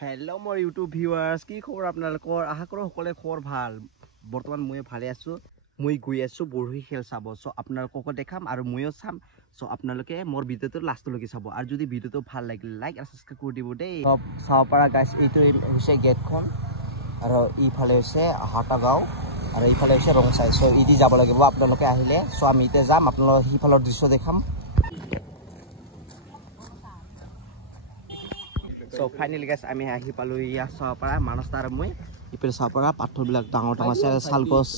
Hello मोर YouTube viewers কি খবৰ আপোনালোকৰ আশা কৰো সকলোৰে খবৰ ভাল বৰ্তমান মই ভালে আছো মই গৈ আছো বৰহী খেল চাব সো আপোনালোকক দেখাম আৰু মইও চাম সো আপোনালোকে মোৰ ভিডিওটো লাষ্টলৈকে চাব আৰু যদি ভিডিওটো ভাল লাগিলে লাইক আৰু সাবস্ক্ৰাইব কৰি দিব দেই সব চাব পাৰা গাইস এইটো হৈছে গেটখন আৰু ইফালে হৈছে হাটাগাঁও আৰু ইফালে হৈছে ৰংচাই সো ইদি যাব লাগিব আপোনালোকে আহিলে সো আমি ইতে যাম আপোনালোক হিফালৰ দৃশ্য দেখাম So finally guys আমি আহি পালো ইয়া চাপাৰা মানস্তাৰ মই ইপেল চাপাৰা পাথৰ বিলাক ডাঙৰ ডাঙৰ আছে সালগছ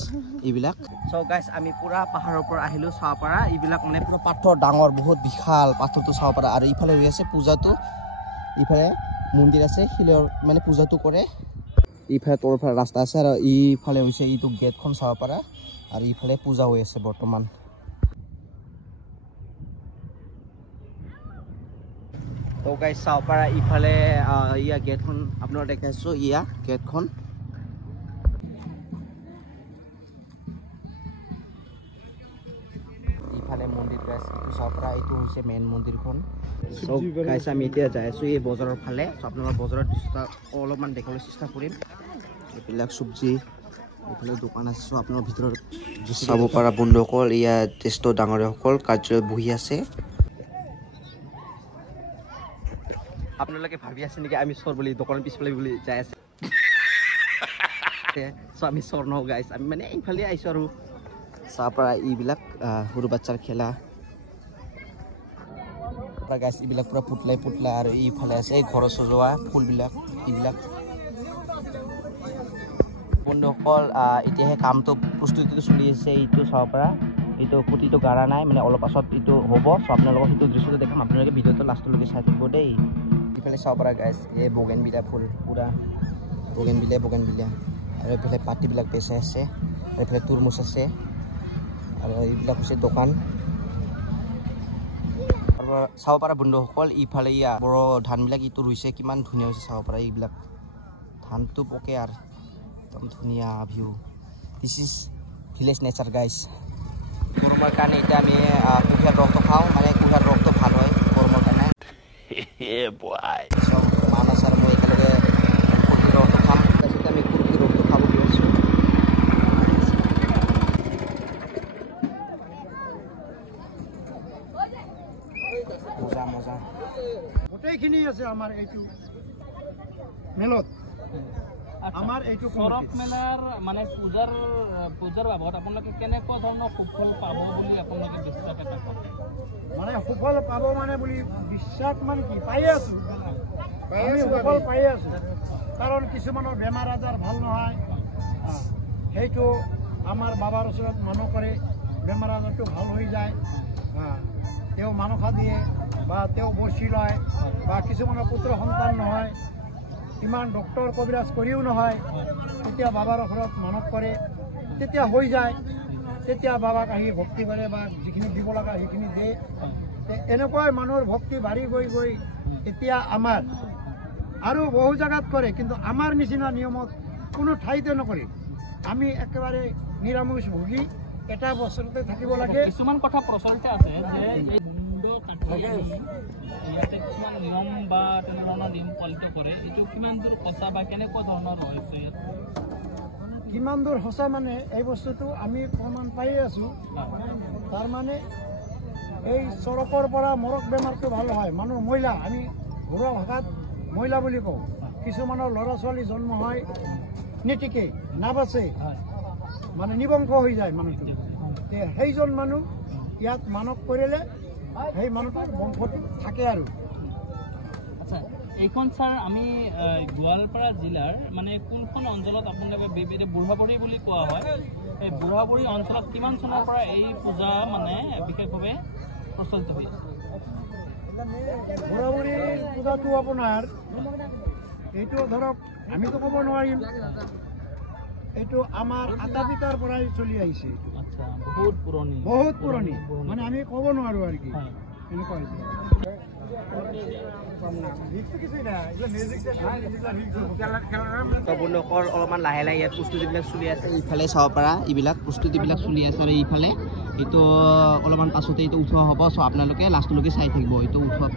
ইবিলাক সো গাইস আমি পুৰা পাহাৰৰ পৰা আহিলো চাপাৰা ইবিলাক মানে পুৰা পাথৰ ডাঙৰ বহুত বিশাল পাথৰটো চাপাৰা আৰু ইফালে হৈ আছে পূজাটো ইফালে মন্দিৰ আছে হিলৰ মানে পূজাটো কৰে ইফালে তৰফাৰ ৰাস্তা আছে আৰু ইফালে হৈছে ইটো গেটখন চাপাৰা আৰু ইফালে পূজা হৈ আছে বৰ্তমান तो गाइस सावपारा इफाले या गेटखन आपनर देखाइছো इया गेटखन इफाले मंदिर गाइस इतो सावपारा इतो होइसे मेन मंदिरखन सो गाइस আমি এতিয়া যাইছো এই বজাৰৰ ফালে সো আপোনালোক বজাৰৰ দৃশ্য অলপমান দেখাবলৈ চেষ্টা কৰিম এইবিলাক সবজি এইফালে দোকান আছে সো আপোনাৰ ভিতৰত চাব পাৰা বন্ধুসকল ইয়া টেষ্ট ডাঙৰসকল কাৰ্য বহি আছে আপোনালোকে ভাবি আছে নেকি আমি সৰ বুলি দোকানৰ পিছফালে বুলি যাই আছে সো আমি সৰ ন গাইস আমি মানে ইফালে আইছো আৰু সাপাৰা ইবিলাক সৰু বাচ্চাৰ খেলা পৰা গাইস ইবিলাক পুৰা পুতলা আৰু ইফালে আছে ঘৰ সজোৱা ফুলবিলাক ইবিলাক বন্ধুসকল এতিয়াহে কামটো প্ৰস্তুতিটো চলি আছে এইটো সাপাৰা এইটো কুটিটো গাৰা নাই মানে অলপ পাছত এইটো হ'ব সো আপোনালোকক সেইটো দৃশ্যটো দেখাম আপোনালোকে ভিডিওটো লাষ্টলৈকে চাই থাকিব দেই इफाले सावपारा गाइस ये बोगेनविला फुल पूरा बोगेनविला আৰু ইফালে পাতি বিলাক বেচা আছে ইফালে তুৰমুজ আছে আৰু এইবিলাক আছে দোকান আৰু সাवपारा বন্ধুসকল ইফালে ইয়া বড় ধান বিলাক ইটো ৰুইছে কিমান ধুনীয়া হৈছে সাवपारा এইবিলাক ধানটো পকে আৰু একদম ধুনীয়া view this is village nature guys গৰমৰ কাৰণে এটা আমি কুহিয়াৰ ৰসটো খাওঁ মানে কুহিয়াৰ ৰসটো ভাল হয় গৰমৰ কাৰণে Yeah boy. So manasar mo ekalage kurti roto kham kasi আমি kurti roto খাব গৈছো মজা গোটেইখিনি আছে আমাৰ এইটো মেলত আমাৰ এইটো সৰক মেলাৰ মানে পূজাৰ বাবদ আপোনালোকে কেনেকুৱা ধৰণৰ সুফল পাব বুলি আপোনালোকে বিশ্বাস এটা কৰে মানে সুফল পাব মানে বুলি বিশ্বাস মানে কি পাই আছো আমি সুফল পাই আছো কাৰণ কিছুমানৰ বেমাৰ আজাৰ ভাল নহয় সেইটো আমাৰ বাবাৰ ওচৰত মানক কৰে বেমাৰ আজাৰটো ভাল হৈ যায় তেওঁ মানসা দিয়ে বা তেওঁ বসি লয় বা কিছুমানৰ পুত্ৰ সন্তান নহয় ইমান ডক্টৰ কবিৰাজ কৰিও নহয় তেতিয়া বাবাৰ ওচৰত মানক কৰে তেতিয়া হৈ যায় তেতিয়া বাবাক আহি ভক্তি কৰে বা যিখিনি দিব লগা সেইখিনি দিয়ে এনেকৈ মানুহৰ ভক্তি বাঢ়ি গৈ এতিয়া আমাৰ আৰু বহু জায়গাত কৰে কিন্তু আমাৰ নিচিনা নিয়মত কোনো ঠাইতে নকৰে আমি একেবাৰে নিৰামিষ ভোগী এটা বছৰতে থাকিব লাগে কিছুমান কথা প্ৰচলিত আছে যে ইয়াতে কিছুমান নিয়ম বা তেনেধৰণৰ নিয়ম পালিত কৰে এইটো কিমান দূৰ সঁচা বা কেনেকুৱা ধৰণৰ হৈছে কিমান দূৰ সঁচা মানে এই বস্তুটো আমি প্ৰমাণ পাই আছো তাৰ মানে এই চৰকৰ পৰা মৰক বেমাৰটো ভাল হয় মানুহ মহিলা আমি ঘৰুৱা ভাষাত মহিলা বুলি কওঁ কিছুমানৰ ল'ৰা ছোৱালী জন্ম হয় নিটিকে নাবাচে মানে নিবংশ হৈ যায় মানুহটো সেইজন মানুহ ইয়াত মানৱ কৰিলে সেই মানুহটোৰ বংশটো থাকে আৰু আচ্ছা এইখন স্যাৰ আমি গোৱালপাৰা জিলাৰ মানে কোনখন অঞ্চলত আপোনালোকে বুঢ়াবুঢ়ী বুলি কোৱা হয় এই বুঢ়াবুঢ়ী অঞ্চলত কিমান চনৰ পৰা এই পূজা মানে বিশেষভাৱে প্ৰচলিত হৈ আছে বুঢ়াবুঢ়ীৰ পূজাটো আপোনাৰ এইটো ধৰক আমিতো ক'ব নোৱাৰিম এইটো আমাৰ আটা পিতাৰ পৰাই চলি আহিছে আচ্ছা বহুত পুৰণি মানে আমি ক'ব নোৱাৰো আৰু কি এনেকুৱা হৈছে বন্ধুসকল অলপমান লাহে লাহে ইয়াত প্ৰস্তুতিবিলাক চলি আছে ইফালে চাব পাৰা এইবিলাক প্ৰস্তুতিবিলাক চলি আছে আৰু ইফালে এইটো অলপমান পাছতে এইটো উঠোৱা হ'ব চ' আপোনালোকে লাষ্টলৈকে চাই থাকিব এইটো উঠোৱা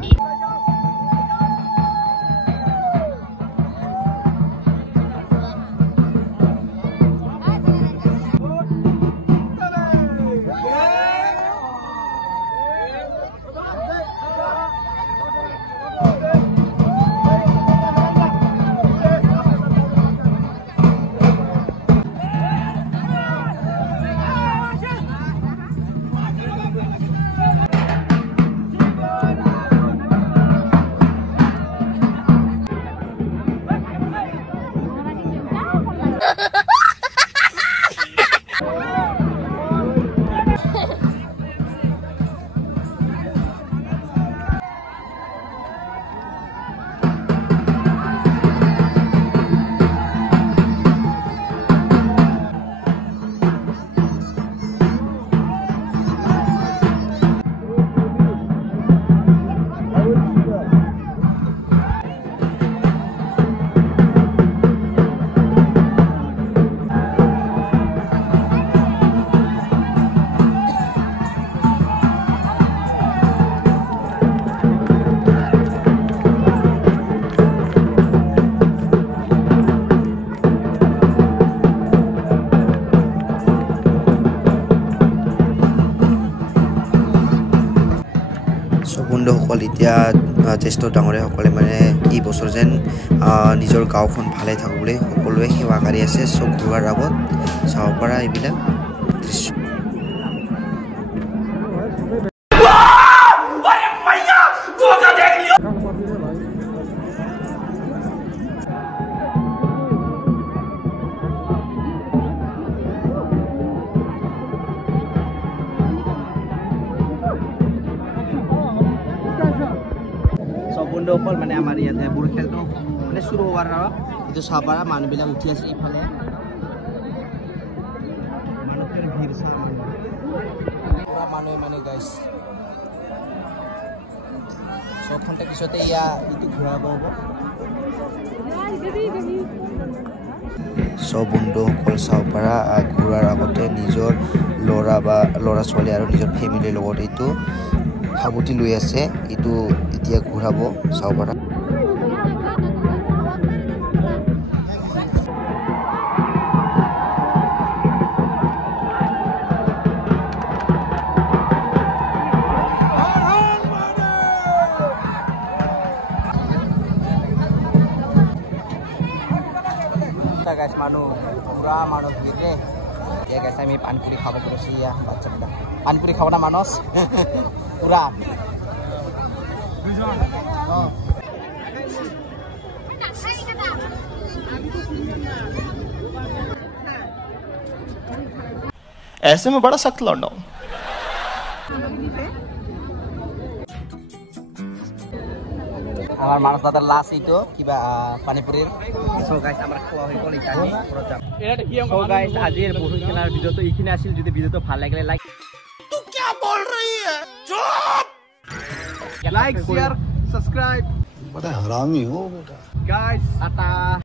বন্ধুসকল এতিয়া জ্যেষ্ঠ ডাঙৰীয়াসকলে মানে এই বছৰ যেন নিজৰ গাঁওখন ভালে থাকক বুলি সকলোৱে সেৱা কৰি আছে চব ঘূৰাৰ আগত চাব পৰা এইবিলাক দৃশ্য বন্ধুসকল মানে আমাৰ ইয়াতে বুঢ়ী খেলটো মানে শুৰু হওয়াৰ এইটো চাব পাৰা মানুহবিলাক উঠি আছে ইফালে মানুহৰ ভিৰ চাব পুৰা মানুহ গাইছ চখন পিছতে ইটো ঘূৰাব হ'ব চব বন্ধুসকল চাব পাৰা ঘূৰাৰ আগতে নিজৰ ল'ৰা ছোৱালী আৰু নিজৰ ফেমিলিৰ লগত এইটো সাৱটি লৈ আছে এইটো এতিয়া ঘূৰাব চাব পাৰা guys মানুহ পুৰা মানুহ ভিৰে ya guys আমি পানপুৰি খাব গৈছো ইয়া বাচ্চাটা পানপুৰি খাব না মানস পুৰা ऐसे में बड़ा सख्त लौंडा हूं আমার মানুষ দাদার লাশ এইটো কিবা পানীপুরির সো গাইস আমরা খাওয়া হই গল ইতানি পুরো যাম সো গাইস আজির বহু খেলার ভিডিও তো এইখানে আছিল যদি ভিডিওটো ভাল লাগিলে লাইক तू क्या बोल रही है चुप লাইক শেয়ার সাবস্ক্রাইব बड़ा हरामी हो बेटा गाइस टाटा